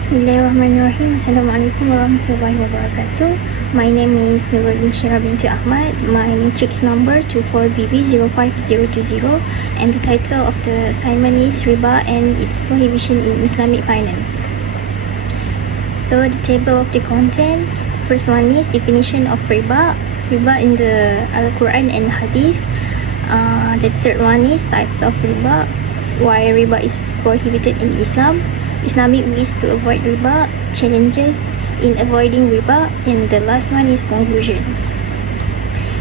Bismillahirrahmanirrahim. Assalamualaikum warahmatullahi wabarakatuh. My name is NURUL BINTI AHMAD. My matrix number 24BB05020 and the title of the assignment is Riba and its Prohibition in Islamic Finance. So the table of the content, the first one is definition of Riba. Riba in the Al-Quran and Hadith. The third one is types of Riba, why Riba is prohibited in Islam, Islamic ways to avoid Riba, challenges in avoiding Riba, and the last one is conclusion.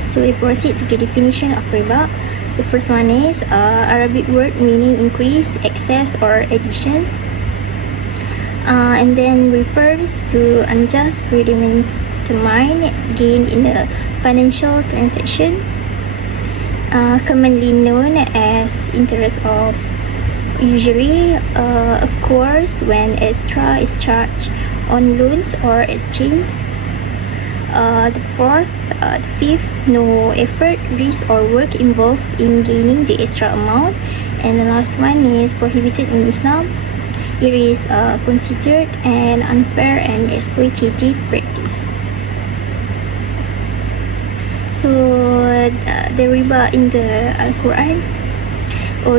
So we proceed to the definition of Riba. The first one is Arabic word meaning increase, excess, or addition, and then refers to unjust predetermined gain in a financial transaction, commonly known as interest of usury occurs when extra is charged on loans or exchange. The fifth, no effort, risk, or work involved in gaining the extra amount. And the last one is prohibited in Islam. It is considered an unfair and exploitative practice. So the riba in the Al-Quran, or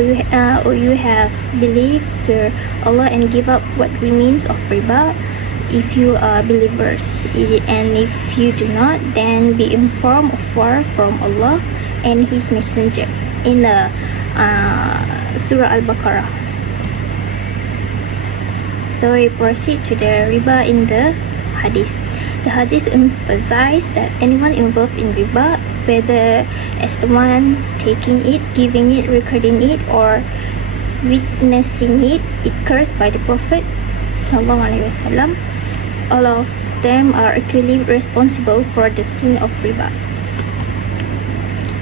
you have believed fear Allah and give up what remains of riba if you are believers, and if you do not, then be informed of war from Allah and His Messenger in the Surah Al-Baqarah. So we proceed to the riba in the Hadith. The Hadith emphasizes that anyone involved in riba, whether as the one taking it, giving it, recording it, or witnessing it, it cursed by the Prophet ﷺ. All of them are equally responsible for the sin of riba.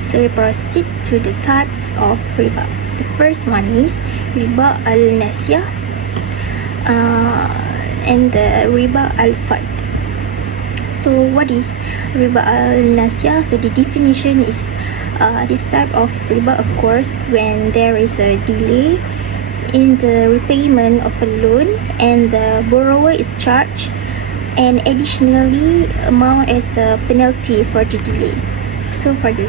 So we proceed to the types of riba. The first one is riba al-nasiyah and the riba al-fad. So what is riba al-nasiyah? So the definition is this type of riba occurs when there is a delay in the repayment of a loan and the borrower is charged and additionally amount as a penalty for the delay. So for the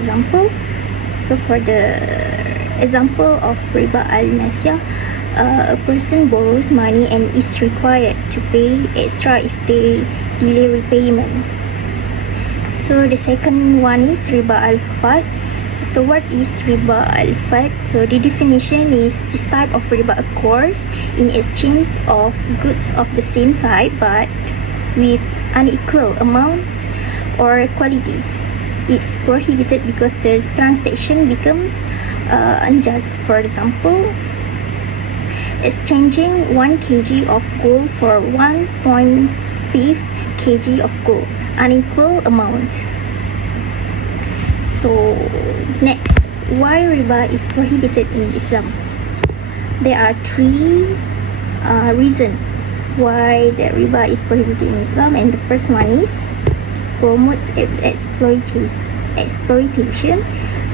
example of riba al-nasiyah, a person borrows money and is required to pay extra if they delay repayment. So the second one is riba al-fad. So what is riba al-fad? So the definition is this type of riba occurs in exchange of goods of the same type but with unequal amounts or qualities. It's prohibited because the transaction becomes unjust. For example, exchanging 1 kg of gold for 1.5 kg of gold, unequal amount. So next, why riba is prohibited in Islam? There are three reasons why the riba is prohibited in Islam, and the first one is promotes exploitation.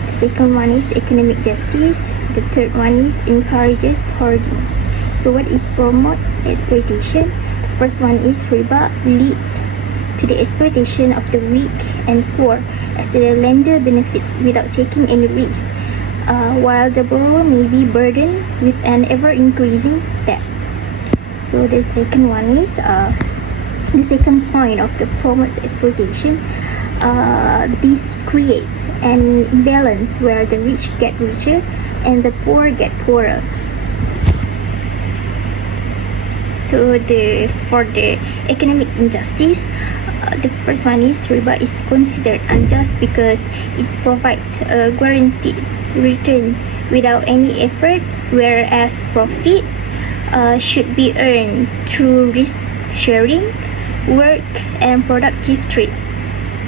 The second one is economic justice. The third one is encourages hoarding. So what is promotes exploitation? The first one is riba leads to the exploitation of the weak and poor as the lender benefits without taking any risk, while the borrower may be burdened with an ever-increasing debt. So the second one is the second point of the promotes exploitation. This creates an imbalance where the rich get richer and the poor get poorer. So for the economic injustice, the first one is riba is considered unjust because it provides a guaranteed return without any effort, whereas profit should be earned through risk sharing, work, and productive trade.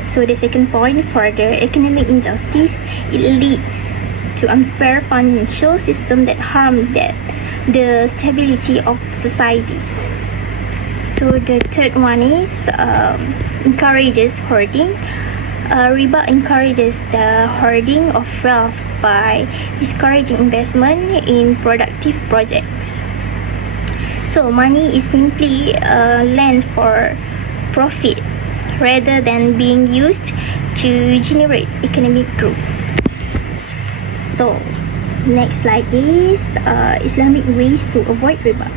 So the second point, for the economic injustice, it leads to unfair financial system that harm the stability of societies. So the third one is encourages hoarding. Riba encourages the hoarding of wealth by discouraging investment in productive projects. So So money is simply lent for profit rather than being used to generate economic growth. So next slide is Islamic ways to avoid riba.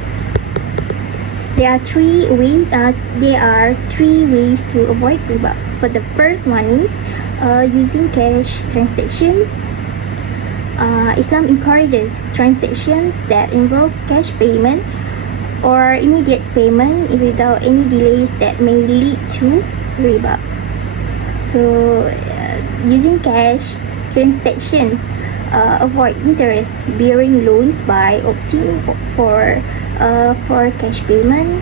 There are three ways to avoid riba. For the first one is using cash transactions. Islam encourages transactions that involve cash payment or immediate payment without any delays that may lead to riba. So using cash transaction avoid interest-bearing loans by opting for cash payment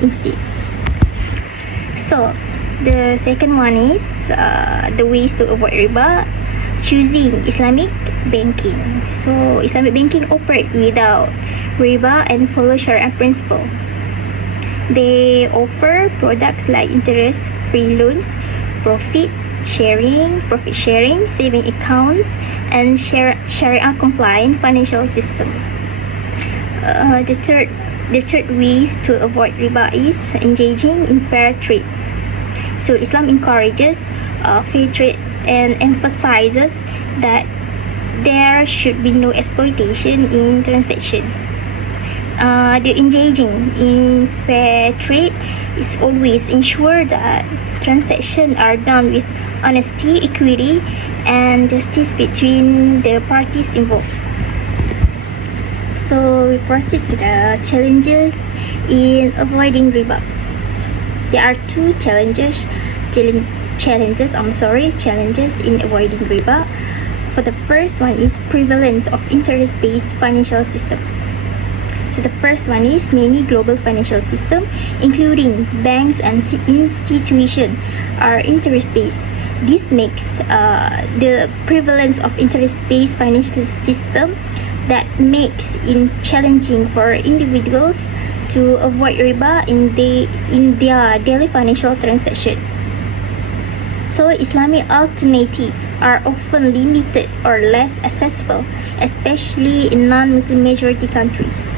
instead. So the second one is the ways to avoid riba, choosing Islamic banking. So Islamic banking operate without riba and follow Sharia principles. They offer products like interest-free loans, profit sharing, saving accounts, and Sharia compliant financial system. The third ways to avoid riba is engaging in fair trade. So Islam encourages fair trade and emphasizes that there should be no exploitation in transaction. The engaging in fair trade is always ensure that transactions are done with honesty, equity, and justice between the parties involved. So we proceed to the challenges in avoiding riba. There are two challenges in avoiding riba. For the first one is prevalence of interest-based financial system. So the first one is many global financial systems, including banks and institutions, are interest-based. This makes the prevalence of interest-based financial system that makes it challenging for individuals to avoid riba in their daily financial transaction. So Islamic alternatives are often limited or less accessible, especially in non-Muslim majority countries.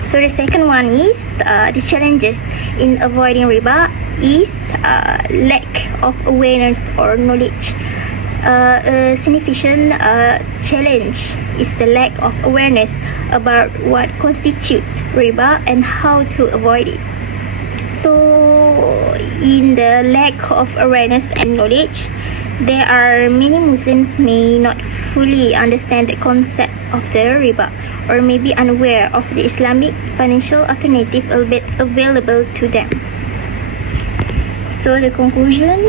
So the second one is the challenges in avoiding riba is lack of awareness or knowledge. A significant challenge is the lack of awareness about what constitutes riba and how to avoid it. So in the lack of awareness and knowledge, there are many Muslims may not fully understand the concept of the riba or may be unaware of the Islamic financial alternative available to them. So the conclusion,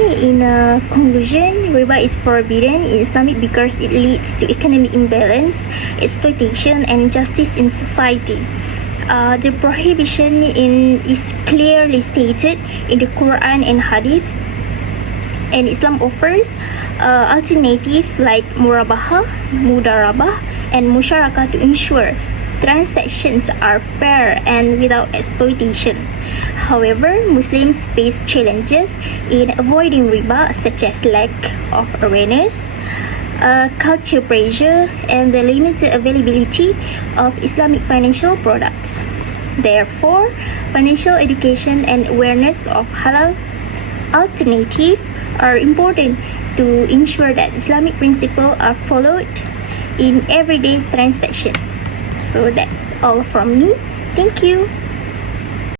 riba is forbidden in Islamic because it leads to economic imbalance, exploitation, and injustice in society. The prohibition is clearly stated in the Quran and Hadith, and Islam offers alternatives like murabahah, mudarabah, and musyarakah to ensure transactions are fair and without exploitation. However, Muslims face challenges in avoiding riba such as lack of awareness, culture pressure, and the limited availability of Islamic financial products. Therefore, financial education and awareness of halal alternatives are important to ensure that Islamic principles are followed in everyday transaction. So that's all from me. Thank you.